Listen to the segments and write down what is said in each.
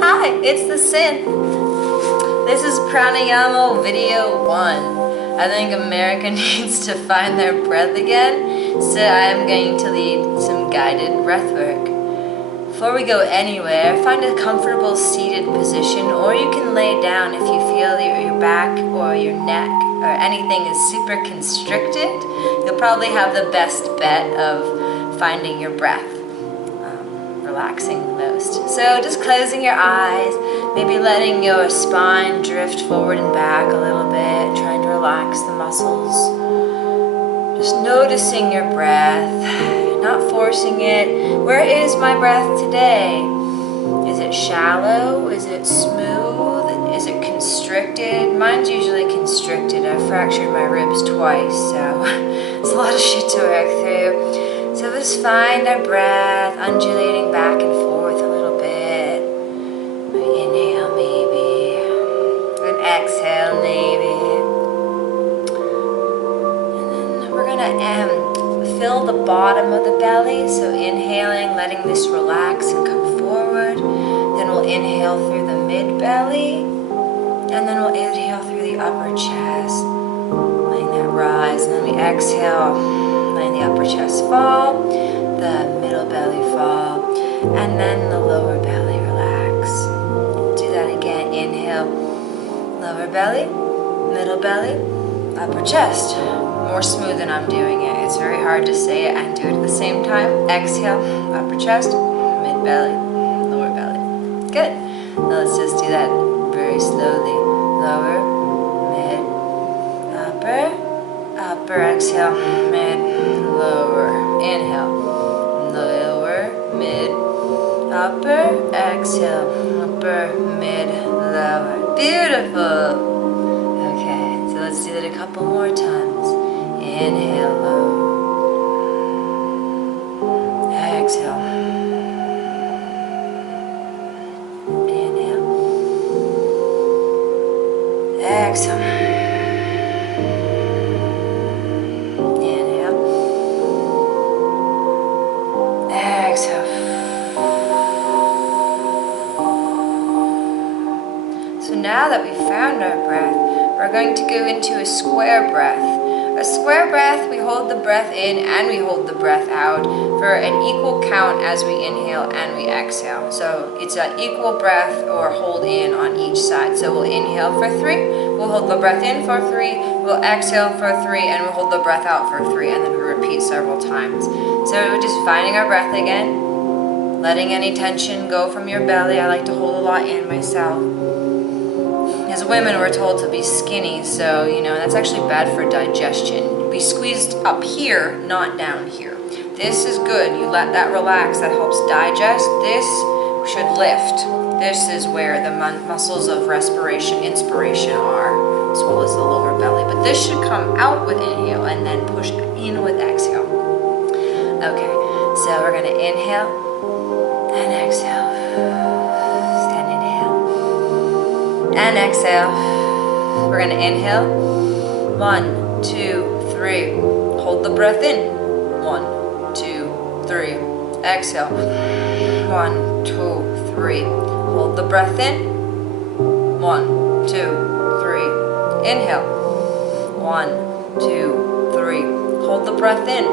Hi, it's the Syn. This is pranayama video 1. I think America needs to find their breath again, so I am going to lead some guided breath work. Before we go anywhere, find a comfortable seated position, or you can lay down if you feel that your back or your neck or anything is super constricted. You'll probably have the best bet of finding your breath. Relaxing the most. So just closing your eyes, maybe letting your spine drift forward and back a little bit, trying to relax the muscles. Just noticing your breath, not forcing it. Where is my breath today? Is it shallow? Is it smooth? Is it constricted? Mine's usually constricted. I fractured my ribs twice, so it's a lot of shit to work through. So just find our breath undulating back and forth a little bit. Inhale maybe, and exhale maybe. And then we're gonna fill the bottom of the belly. So inhaling, letting this relax and come forward. Then we'll inhale through the mid-belly. And then we'll inhale through the upper chest, letting that rise. And then we exhale. Letting the upper chest fall, the middle belly fall, and then the lower belly relax. Do that again. Inhale, lower belly, middle belly, upper chest. More smooth than I'm doing it. It's very hard to say it and do it at the same time. Exhale, upper chest, mid belly, lower belly. Good. Now let's just do that very slowly. Lower, mid, upper, exhale, mid, lower, inhale, lower, mid, upper, exhale, upper, mid, lower. Beautiful. Okay, so let's do that a couple more times. Inhale, low, exhale, inhale, exhale. So now that we've found our breath, we're going to go into a square breath. A square breath, we hold the breath in and we hold the breath out for an equal count as we inhale and we exhale. So it's an equal breath or hold in on each side. So we'll inhale for 3, we'll hold the breath in for 3, we'll exhale for 3, and we'll hold the breath out for 3, and then we repeat several times. So we're just finding our breath again, letting any tension go from your belly. I like to hold a lot in myself. As women, we're told to be skinny, so that's actually bad for digestion. Be squeezed up here, not down here. This is good. You let that relax. That helps digest. This should lift. This is where the muscles of respiration, inspiration are, as well as the lower belly. But this should come out with inhale and then push in with exhale. Okay, so we're going to inhale and exhale. And exhale. We're going to inhale. 1, 2, 3. Hold the breath in. 1, 2, 3. Exhale. 1, 2, 3. Hold the breath in. 1, 2, 3. Inhale. 1, 2, 3. Hold the breath in.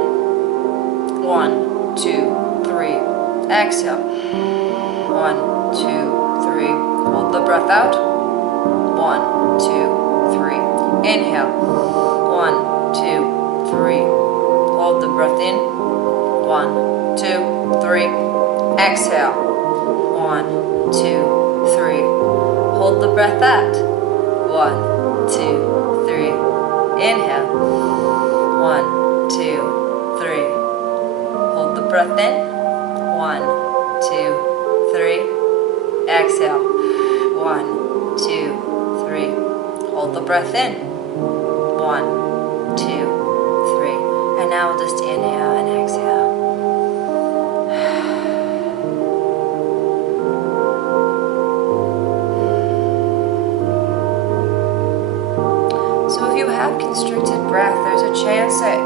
1, 2, 3. Exhale. 1, 2, 3. Hold the breath out. 1, 2, 3. Inhale. 1, 2, 3. Hold the breath in. 1, 2, 3. Exhale. 1, 2, 3. Hold the breath out. 1, 2, 3. Inhale. 1, 2, 3. Hold the breath in. 1, 2, 3. Exhale. 1, 2, 3. Hold the breath in. 1, 2, 3. And now we'll just inhale and exhale. So if you have constricted breath, there's a chance that,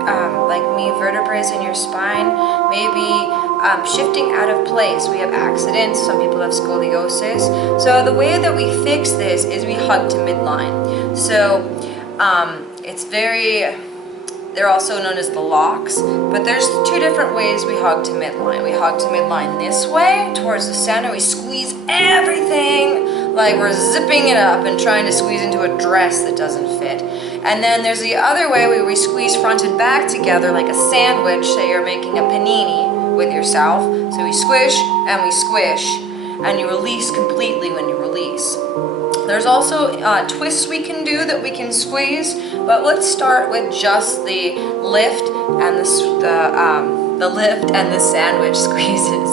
like me, vertebrae in your spine may be shifting out of place. We have accidents, some people have scoliosis. So the way that we fix this is we hug to midline. So it's they're also known as the locks, but there's two different ways we hug to midline. We hug to midline this way, towards the center. We squeeze everything, like we're zipping it up and trying to squeeze into a dress that doesn't fit. And then there's the other way where we squeeze front and back together like a sandwich. Say you're making a panini with yourself. So we squish, and you release completely when you release. There's also twists we can do that we can squeeze, but let's start with just the lift and the lift and the sandwich squeezes.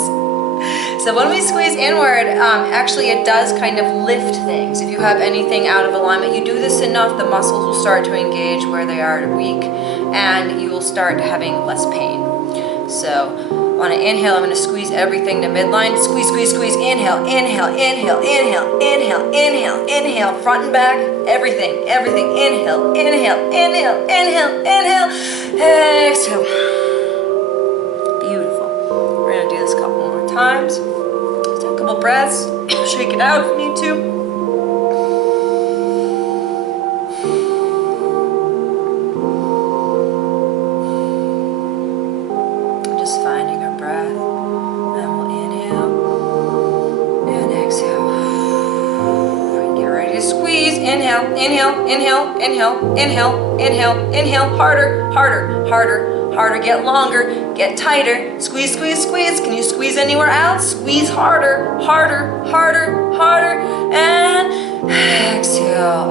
So when we squeeze inward, actually it does kind of lift things. If you have anything out of alignment, you do this enough, the muscles will start to engage where they are weak, and you will start having less pain. So on an inhale, I'm going to squeeze everything to midline. Squeeze, squeeze, squeeze. Inhale, inhale, inhale, inhale, inhale, inhale, inhale. Front and back, everything, everything. Inhale, inhale, inhale, inhale, inhale. Exhale. Beautiful. We're going to do this a couple more times. Just take a couple breaths. Shake it out if you need to. Inhale, inhale, inhale, inhale, inhale, inhale, inhale. Harder, harder, harder, harder. Get longer, get tighter. Squeeze, squeeze, squeeze. Can you squeeze anywhere else? Squeeze harder, harder, harder, harder. And exhale.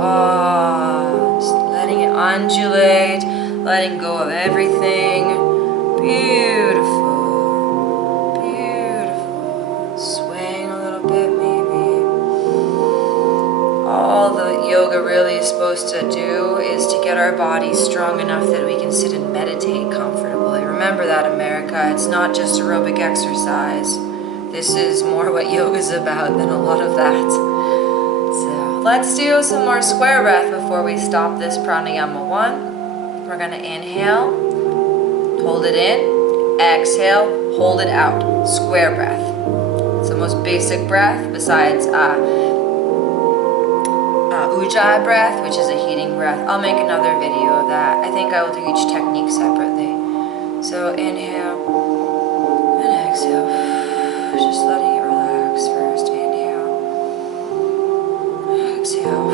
Just letting it undulate, letting go of everything. Beautiful. All the yoga really is supposed to do is to get our bodies strong enough that we can sit and meditate comfortably. Remember that, America. It's not just aerobic exercise. This is more what yoga is about than a lot of that. So let's do some more square breath before we stop this pranayama 1. We're going to inhale, hold it in, exhale, hold it out. Square breath. It's the most basic breath besides Ujjayi breath, which is a heating breath. I'll make another video of that. I think I will do each technique separately. So inhale and exhale. Just letting it relax first. Inhale. Exhale.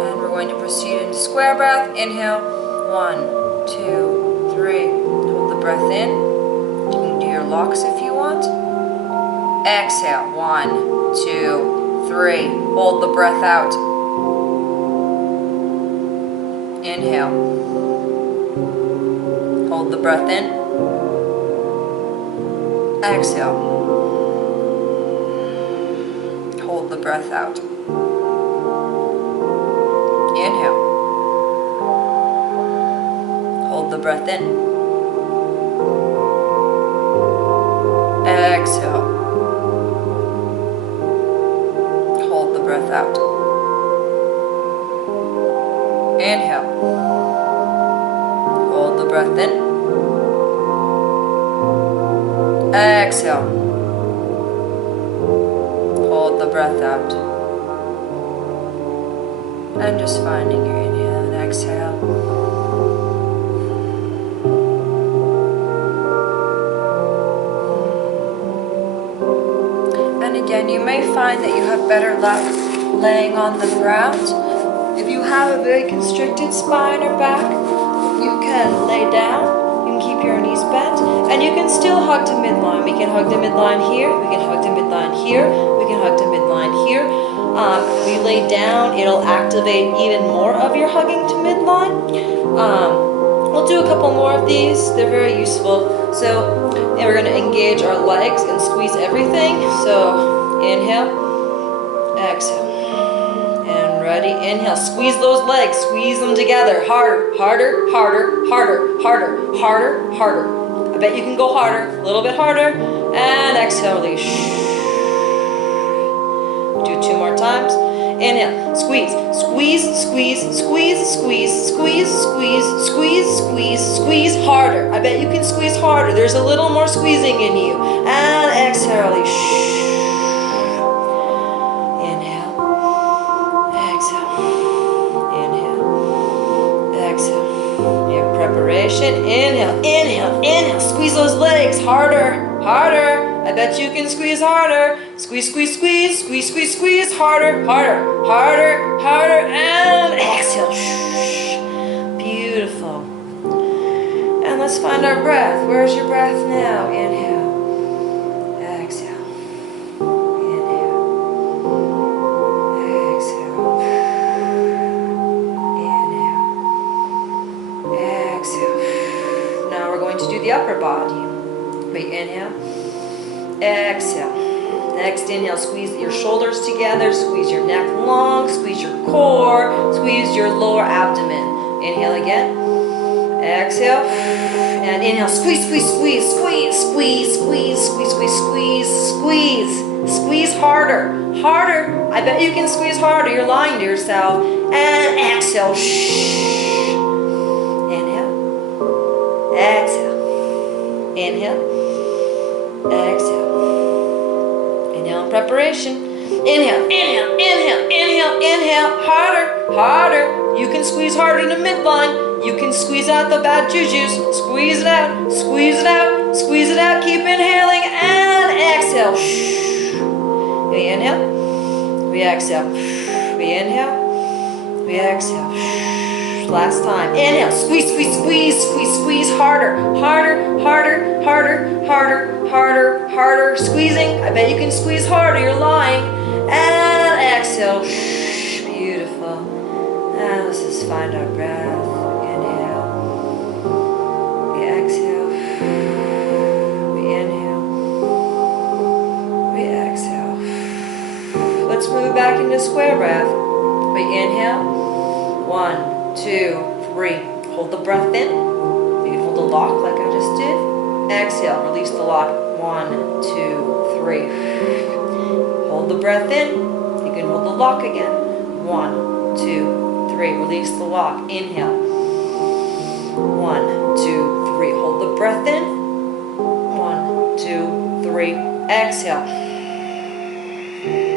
And we're going to proceed into square breath. Inhale. 1, 2, 3. Hold the breath in. You can do your locks if you want. Exhale. 1, 2, 3. Hold the breath out. Inhale. Hold the breath in. Exhale. Hold the breath out. Inhale. Hold the breath in. Exhale. Hold the breath out. Inhale. Hold the breath in. Exhale. Hold the breath out. And just finding your inhale and exhale. And again, you may find that you have better luck laying on the ground. If you have a very constricted spine or back, you can lay down. You can keep your knees bent, and you can still hug to midline. We can hug to midline here. We can hug to midline here. We can hug to midline here. We lay down, it'll activate even more of your hugging to midline. We'll do a couple more of these. They're very useful. So, and we're going to engage our legs and squeeze everything. So, inhale, exhale. Ready? Inhale. Squeeze those legs. Squeeze them together. Harder, harder, harder, harder, harder, harder, harder. I bet you can go harder. A little bit harder. And exhale, release. Do 2 more times. Inhale. Squeeze. Squeeze, squeeze, squeeze, squeeze, squeeze, squeeze, squeeze, squeeze, squeeze harder. I bet you can squeeze harder. There's a little more squeezing in you. And exhale. Inhale. Exhale. Inhale. Exhale. You have preparation. Inhale. Inhale. Inhale. Squeeze those legs harder. Harder. I bet you can squeeze harder. Squeeze, squeeze, squeeze, squeeze, squeeze, squeeze. Harder, harder, harder, harder. And exhale. Beautiful. And let's find our breath. Where's your breath now? Inhale. Exhale. Inhale. Exhale. Inhale. Exhale. Now we're going to do the upper body. Wait, inhale. Exhale. Next inhale, squeeze your shoulders together, squeeze your neck long, squeeze your core, squeeze your lower abdomen. Inhale again. Exhale. And inhale, squeeze, squeeze, squeeze, squeeze, squeeze, squeeze, squeeze, squeeze, squeeze, squeeze. Squeeze harder, harder. I bet you can squeeze harder. You're lying to yourself. And exhale. Inhale. Exhale. Inhale. Exhale. Inhale in preparation. Inhale, inhale, inhale, inhale, inhale. Harder, harder. You can squeeze harder in the midline. You can squeeze out the bad jujus. Squeeze it out, squeeze it out, squeeze it out. Keep inhaling and exhale. We inhale, we exhale. We inhale, we exhale. Last time. Inhale, squeeze, squeeze, squeeze, squeeze, squeeze harder, harder, harder, harder, harder, harder, harder. Squeezing. I bet you can squeeze harder. You're lying. And exhale. Beautiful. Now let's just find our breath. Inhale. We exhale. We inhale. We exhale. Let's move back into square breath. We inhale. 1, 2, 3. Hold the breath in. You can hold the lock like I just did. Exhale. Release the lock. 1, 2, 3. Hold the breath in. You can hold the lock again. 1, 2, 3. Release the lock. Inhale. 1, 2, 3. Hold the breath in. 1, 2, 3. Exhale.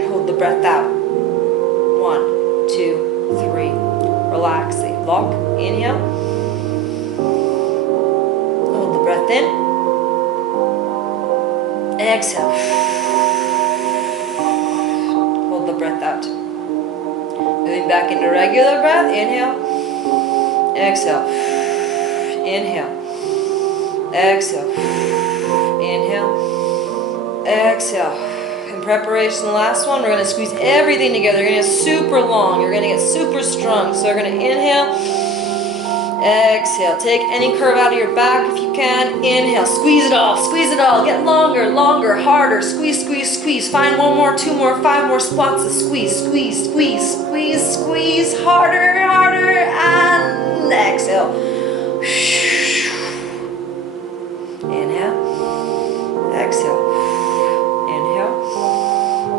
Hold the breath out. 1, 2, 3. Relax. Lock. Inhale. Hold the breath in. Exhale. Hold the breath out. Moving back into regular breath. Inhale. Exhale. Inhale. Exhale. Inhale. Exhale. In preparation, the last one, we're going to squeeze everything together. You're going to get super long. You're going to get super strong. So we're going to inhale. Exhale. Take any curve out of your back if you can. Inhale. Squeeze it all. Squeeze it all. Get longer, longer, harder. Squeeze, squeeze, squeeze. Find 1 more, 2 more, 5 more spots to squeeze, squeeze, squeeze, squeeze, squeeze. Harder, harder. And exhale. Inhale. Exhale. Inhale.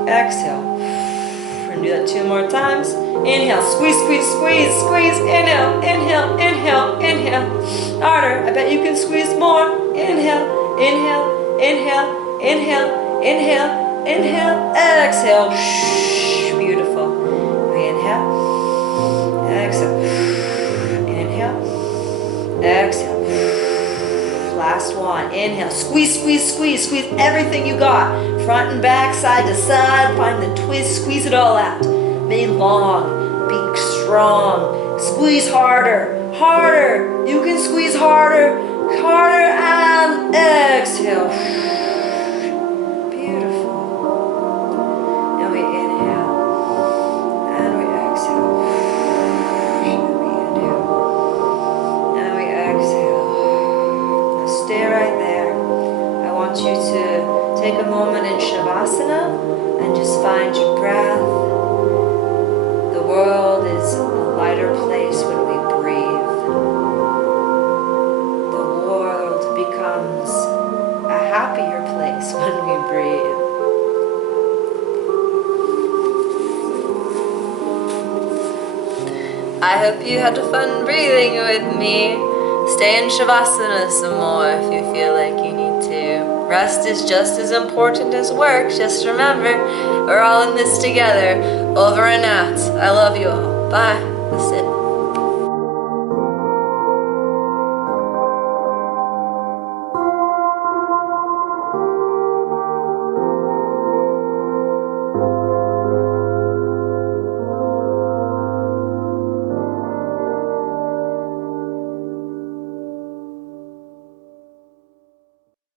Exhale. We're going to do that 2 more times. Inhale, squeeze, squeeze, squeeze, squeeze. Inhale, inhale, inhale, inhale. Harder. I bet you can squeeze more. Inhale, inhale, inhale, inhale, inhale, inhale. Exhale. Beautiful. We inhale. Exhale. Inhale. Exhale. Last one. Inhale. Squeeze, squeeze, squeeze. Squeeze everything you got. Front and back, side to side. Find the twist. Squeeze it all out. Be long. Be strong. Squeeze harder. Harder. You can squeeze harder. Harder. And exhale. Beautiful. Now we inhale. And we exhale. And we inhale. And we exhale. Now stay right there. I want you to take a moment in Shavasana and just find your breath. The world is a lighter place when we breathe. The world becomes a happier I hope you had fun breathing with me. Stay in Shavasana some more if you feel like you need to. Rest is just as important as work. Just remember, we're all in this together. Over and out. I love you all. Bye. That's it.